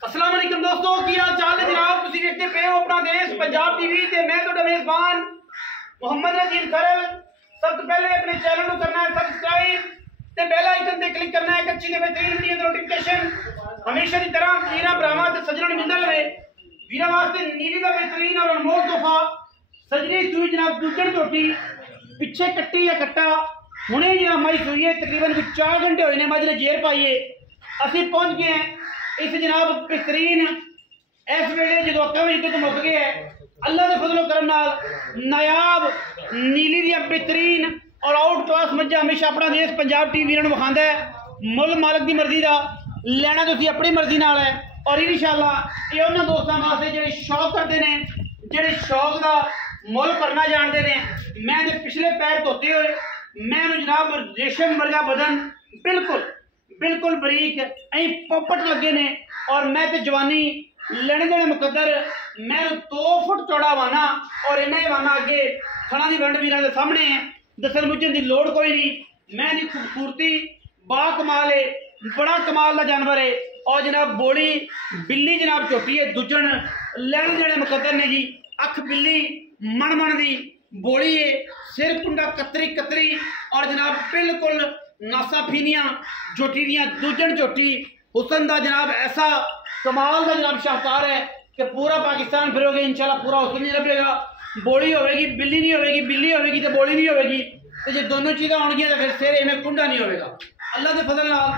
अस्सलाम वालेकुम दोस्तों, की हाल चाल है जनाब। तुसी देखते पे हो अपना देश पंजाब टीवी ते मैं तो मेजबान मोहम्मद नजीर खरल। सबसे पहले अपने चैनल को करना है सब्सक्राइब ते बेल आइकन ते क्लिक करना है कच्ची के बेहतरीन वीडियो दी नोटिफिकेशन हमेशा की तरह वीरा भरावां ते सज्जणों मिलदा रहे। वीरा वास्ते नीली दा बेहतरीन और अनमोल तोहफा सजनी सूई जनाब दूजण झोटी पिछे कट्टी या कट्टा हुणे जनाब मई सूई है। तकरीबन 4 घंटे होए ने मज ने जेर पाई है। असीं पहुंच गए हैं इस जनाब बेहतरीन इस वेले जो अक्का में दुध मुक गया है अल्लाह के फजलो करम नाल नायाब नीली दी बेहतरीन और आउट क्लास मज्जा हमेशा अपना देश पंजाब टीवी वीरां नूं विखांदा है। मुल मालक की मर्जी का लेना तुसीं अपनी मर्जी नाल है और इंशाअल्लाह ये उन्हां दोस्तां वास्ते जिहड़े शौक करते हैं जिहड़े शौक का मुल करना जानते हैं। मैं दे पिछले पैर धोते हुए मैं जनाब रेशम वर्गा बदन बिल्कुल बिल्कुल बरीक ऐ पोपट लगे ने और मैं तो जवानी लेने देने मुकद्दर मैं 2 फुट चौड़ा वाना और इन्हें वाना अगे थना की वंड वीर के सामने है। दसन मुझन की लोड़ कोई नहीं। मैं दी खूबसूरती बा कमाल है, बड़ा कमाल का जानवर है और जनाब बोली बिल्ली जनाब झोटी है दुजन लेने देने मुकद्दर ने जी। अख बिल्ली मन मन की बोली है, सिर कुंडा कतरी कतरी और जनाब बिल्कुल नासा फीनिया झोटी दियां दुजन झोटी हुसन दा जनाब ऐसा कमाल का जनाब शाहकार है कि पूरा पाकिस्तान फिरोगे इंशाल्लाह पूरा हुसन नहीं लभेगा। बोली होगी बिल्ली नहीं होगी, बिल्ली होगी तो बोली नहीं होगी तो जो दोनों चीज़ें होंगी तो फिर सिर इवें कुंडा नहीं होगा। अल्लाह के फजल नाल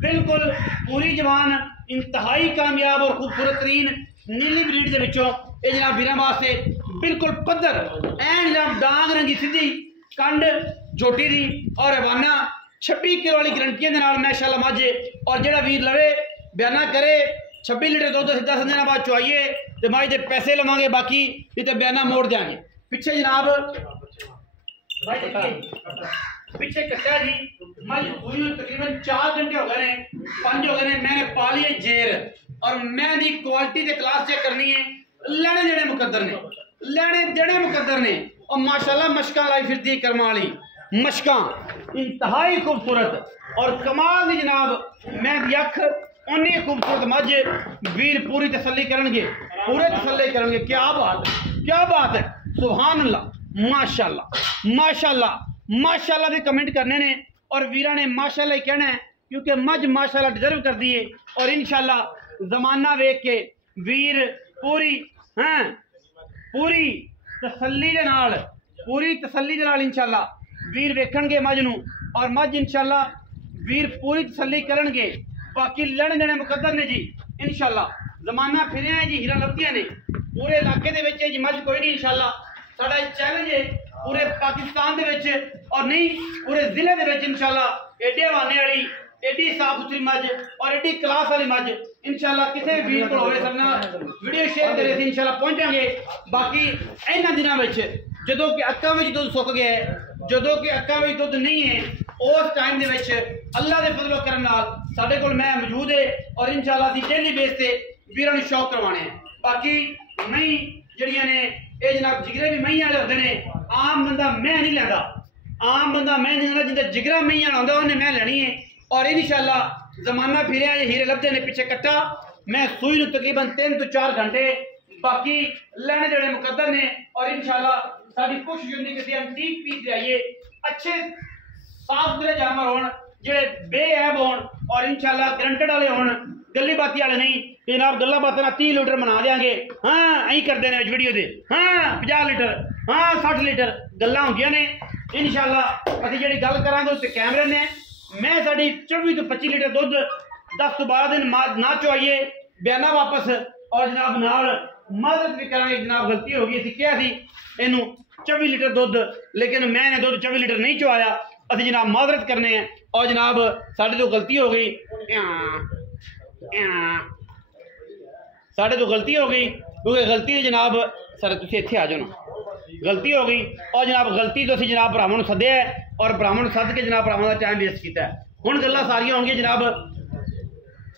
बिल्कुल पूरी जवान इंतहाई कामयाब और खूबसूरत तरीन नीली ब्रीड के विचों ये जनाब वीरां वास्ते बिल्कुल पद्धर ऐन जनाब डांग रंगी सीधी कंड झोटी दी और रवाना 26 किलो वाली गारंटियां के नाल माशाअल्लाह मज और जेड़ा वीर लवे बयाना करे 26 लीटर दुध सीधा 10 दिन बाद चुआइए तो मज के पैसे लवांगे, बाकी तो बयाना मोड़ देंगे। पिछे जनाब पिछे कट्टा जी मज हुई तकरीबन 4 घंटे हो गए ने 5 हो गए ने। मैंने पा लिया जेर और मैं दी क्वालिटी ते क्लास चेक करनी है। लेने देने मुकद्दर ने, लेने देने मुकद्दर ने और माशाल्लाह मशकां लाई फिरती कर्मा वाली मशकां इंतहाई खूबसूरत और कमाल दी जनाब। मैं दी अख उन्नी खूबसूरत मज वीर पूरी तसल्ली करनगे, पूरे तसल्ली करनगे। क्या बात है, क्या बात है, सुभान अल्लाह माशाल्लाह माशाल्लाह माशाल्लाह दे कमेंट करने ने और वीरा ने माशाल्लाह कहना है क्योंकि मज माशाल्लाह डिजर्व कर दी है और इंशाल्लाह जमाना वेख के वीर पूरी पूरी तसल्ली दे नाल इंशाल्लाह वीर वेखणगे मज नूं और मज इंशाल्लाह वीर पूरी तसल्ली करनगे। बाकी लेने देने मुकद्दर ने जी इंशाल्लाह। जमाना फिर जी हीरा लभदियां ने पूरे इलाके दे विच जी मज कोई नहीं इंशाल्लाह। साडा चैलेंज है पूरे पाकिस्तान दे विच और नहीं पूरे जिले दे विच इंशाल्लाह एडे हवाने वाली एडी साफ सुथरी मज और एडी क्लास वाली मज इंशाल्लाह किसी वीर को होवे सरना वीडियो शेयर करे थे इंशाल्लाह पहुंचांगे। बाकी इन्हां दिनां विच जदों कि अक्कां विच दुध सुक गया है, जदों कि अक्कां विच दुध नहीं है, उस टाइम दे विच अल्लाह दे फजलो करम नाल साडे कोल मैं मौजूद है और इंशाल्लाह दी डेली बेस ते वीरां नूं शौक करवाने हैं। बाकी मई जड़ियां ने ये जनाब जिगरे भी मई वाले होंदे ने। आम बंदा मैं नहीं लैंदा, आम बंदा मैं नहीं लैंदा, जिंदा जिगरा मई वाला होंदा उन्हें मैं लैनी है और इंशाल्लाह जमाना फिर हीरे लभदे ने। पिछे कट्टा मैं सूई नूं तकरीबन 3 तो 4 घंटे बाकी लेने देने मुकद्दर ने और इंशाल्लाह साडी कोशिश होंदी कि एंटीक पीस लियाइए अच्छे साफ सुथरे जानवर होण जेड़े बेऐब होण और इंशाल्लाह गारंटेड वाले होण, गल्ली बाती वाले नहीं जनाब। गल्ला बातें 30 लीटर बना देंगे हाँ ऐ करते हैं वीडियो दे हाँ 50 लीटर हाँ 60 लीटर गल्लां होंदियां ने इंशाल्लाह। असीं जिहड़ी गल करांगे उस कैमरे ने मैं साडी 24 तो 25 लीटर दुध 10 तो 12 दिन ना चुआइए बयाना वापस और जनाब नाल मदद भी करांगे। जनाब गलती हो गई, असीं क्या सी इनू 24 लीटर दुध लेकिन मैंने दुध 24 लीटर नहीं चुआया। असीं जनाब माजरत करने हैं और जनाब साढ़े तो गलती हो गई, साढ़े तो गलती हो गई क्योंकि गलती जनाब सर तुसीं इत्थे आ जाओ ना, गलती हो गई और जनाब गलती तो असीं जनाब भरावां नूं सद्दिआ है और भरावां नूं सद के जनाब भरावां दा टाइम वेस्ट कीता है। हुण गल्लां सारियां होणगीਆਂ जनाब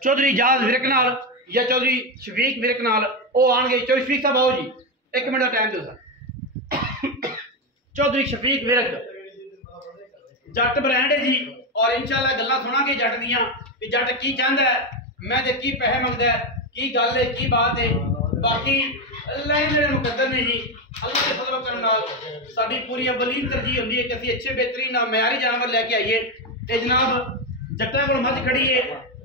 चौधरी इजाज विरक नाल या चौधरी शफीक विरक नाल वो आएंगे। चौधरी शफीक साहब आओ जी, 1 मिनट का टाइम दो सर। चौधरी शफीक विरक जट ब्रांड है जी और इंशाल्लाह गल्लां सुनांगे जट दियां कि जट की चाहता है मैं तो की पैसे मंगता है की गल है की बात है। बाकी लैने देने मुकद्दर ने जी अल्लाह के फजल करम नाल साडी पूरी अवलीन तरजीह होंदी है कि असीं अच्छे बेहतरीन मयारी जानवर लेके आइए। ये जनाब जट्टां कोल मझ खड़ी है,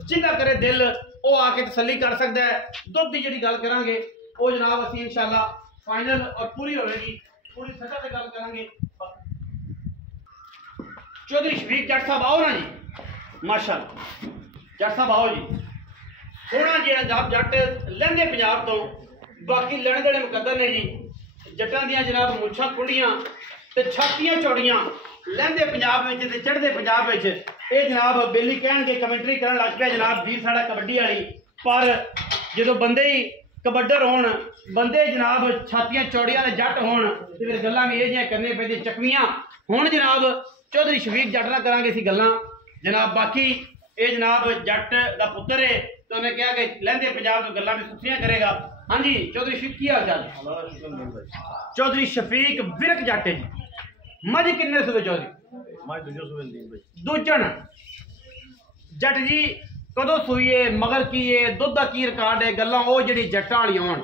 जिंदा करे दिल वो आके तसल्ली कर सकता है। दुध की जिहड़ी गल करांगे वो जनाब असीं इंशाअल्लाह फाइनल और पूरी होगी, पूरी सतह पे गल करांगे। चौधरी शफीक जट साहब आओ ना जी, माशाअल्लाह जट साहब आओ जी। सोना जी जनाब जट लहंदे पंजाब तो, बाकी लैने देने मुकद्दर ने जी। जट्टां दियां जनाब मुछां खुलियां ते छातियां चौड़ियां, लहंदे पंजाब में ते चढ़दे पंजाब में ये जनाब बेली कहणगे कमेंटरी करन लग पिया जनाब वीर साडा कबड्डी वाली। पर जो बंदे ही कबड्डर होण, बंदे जनाब छातियां चौड़ियां दे जट होण ते फिर गल्लां भी इह करने पैंदी चकवियां। हुण जनाब चौधरी शफीक जट नाल करांगे असीं गल्लां जनाब। बाकी ये जनाब जट दा पुत्तर है तो उन्हें कहा कि लहंदे पंजाब तो गल्लां भी सुथियां करेगा। हाँ जी चौधरी शफीक की हाल चाल? चौधरी शफीक विरक जट है जी। मझ किन्ने सूबे चौधरी? दूजन जट जी कदों सूई है, मगर की है, दुध का की रिकॉर्ड है, गल्लां वो जिहड़ी जट्टां वालियां होण?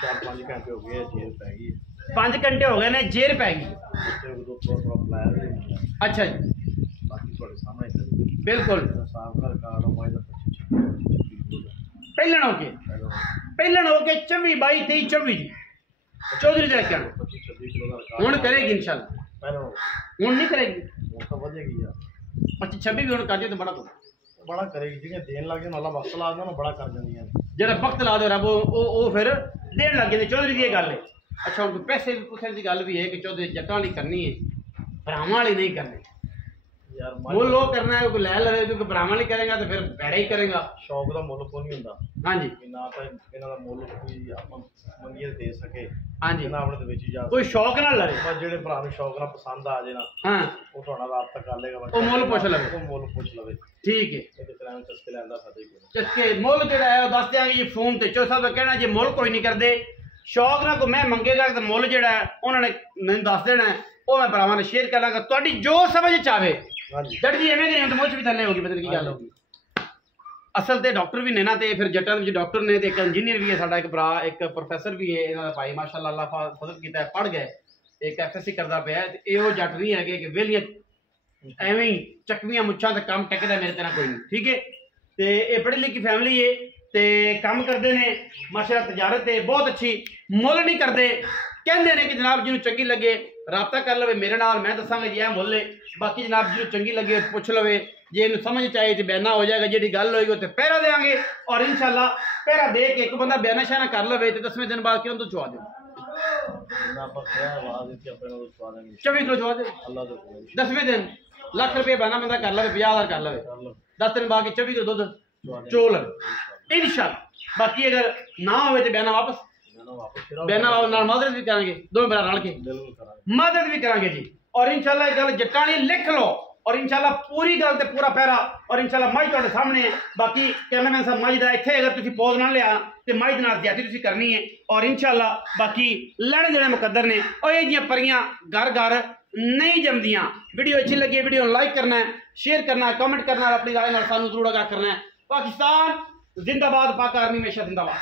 4-5 घंटे हो गए जेल पै गई। 5 घंटे हो गए ने जेल पै गई। अच्छा जी बाकी थोड़े सामने बिल्कुल साफ का रिकॉर्ड हो गया। पहलन हो के 24 22 23 24 जी चौधरी दे कहण 25-26 किलो का हुण करेगी इंशाअल्लाह। हुण नहीं करेगी, तो बढ़ेगी यार 25-26 भी हुण कर दे तो बड़ा बड़ा करेगी। जिन्हें देन लग जाए अल्लाह वक्त ला देना ना बड़ा कर देंदियां जेड़ा वक्त ला दो रब वो फिर देन लग जाते। चौधरी की गल है। अच्छा हुण पैसे पुछण की गल भी है कि चौधरी जट्टां वाली करनी है, भरावां वाली नहीं करनी यार। मुल वो करना है, कोई लै लवे, क्योंकि भरावां वाली करेगा तो फिर भैड़ा ही करेगा। शौक का मुल कोई नहीं हुंदा। हाँ जी ना तो इन्हां दा मुल कोई आपां मंगिए दे सके। हाँ जी ना अपने ते बेची जा कोई शौक ना लड़े, बस जेड़े भरा नूं शौक नाल पसंद आ जाए ना हाँ वो थोड़ा रात तक कर लेगा। वो मुल पुछ लवे, वो मुल पुछ लवे ठीक है। ये तो फिर एवें चस्के लैंदा फायदा ही कोई। चस्के मुल जेड़ा है वो दस देंगे जी फोन ते। चौधरी साहब का कहना जे मुल कोई नहीं करते, शौक ना कोई मैं मंगेगा तो मुल जेड़ा है उन्होंने मैंने दस देना है, वो मैं भरावां ने शेयर कर लांगा। तुहाडी जो समझ चाहे जट जी एवें नहीं मुझ भी थले होगी, पता नहीं की गल होगी। असल ते डॉक्टर भी ने ना, ते फिर जट्टां विच डॉक्टर ने, ते एक इंजीनियर भी है साडा, एक भरा एक प्रोफैसर भी है इन्हां दा भाई माशाअल्लाह अल्लाह फजल कीता है, पढ़ गए, एक FSC करदा पिया। ते इहो जट नहीं है कि वेलियां एवें ही चकवियां मुच्छां ते काम टकदा मेरे तरह कोई नहीं, ठीक है। ते ये पढ़ी लिखी फैमिली है ते काम करते ने माशाअल्लाह, तजारत है बहुत अच्छी, मुल नहीं करते। कहते हैं कि जनाब जिन्होंने चंगी लगे राबता कर लवे मेरे नाल, मैं दसांगा जी यह मुल है। बाकी जनाब जिन्होंने चंगी लगे पुछ लवे, जे इन समझ चाहिए तो बयाना हो जाएगा, जी गल होगी तो पहरा देंगे और इंशाअल्लाह पहरा दे के एक बंदा बयाना शाना कर लवे तो 10वें दिन बाद किलों तो चुवा दे 24 किलो चुवा दे 10वें दिन लाख रुपये बयाना बंदा कर लवे, 50,000 कर लवे, 10 दिन बाद 24 किलो दुध चो लवे इंशाअल्लाह। बाकी अगर ना हो तो बयाना वापस बयाना नाल मदद भी करेंगे, दोनों भरा रल के मदद भी करेंगे जी। और इंशाअल्लाह गल जट्टां दी लिख लो और इंशाअल्लाह पूरी गल ते पूरा पैरा और इंशाअल्लाह मज तुहाडे सामने। बाकी कैमरामैन साहब मज दा इत्थे अगर तुसीं पोज ना लिया तो मज दे नाल ज्यादा तुसीं करनी है और इंशाअल्लाह बाकी लैने देने मुकद्दर ने। और ये जियां परियां घर घर नहीं जमदियां। वीडियो अच्छी लगी वीडियो लाइक करना है, शेयर करना है, कमेंट करना है, अपनी राय नाल सानू जरूर आगाह करना है। पाकिस्तान जिंदाबाद, पाक आर्मी हमेशा जिंदाबाद।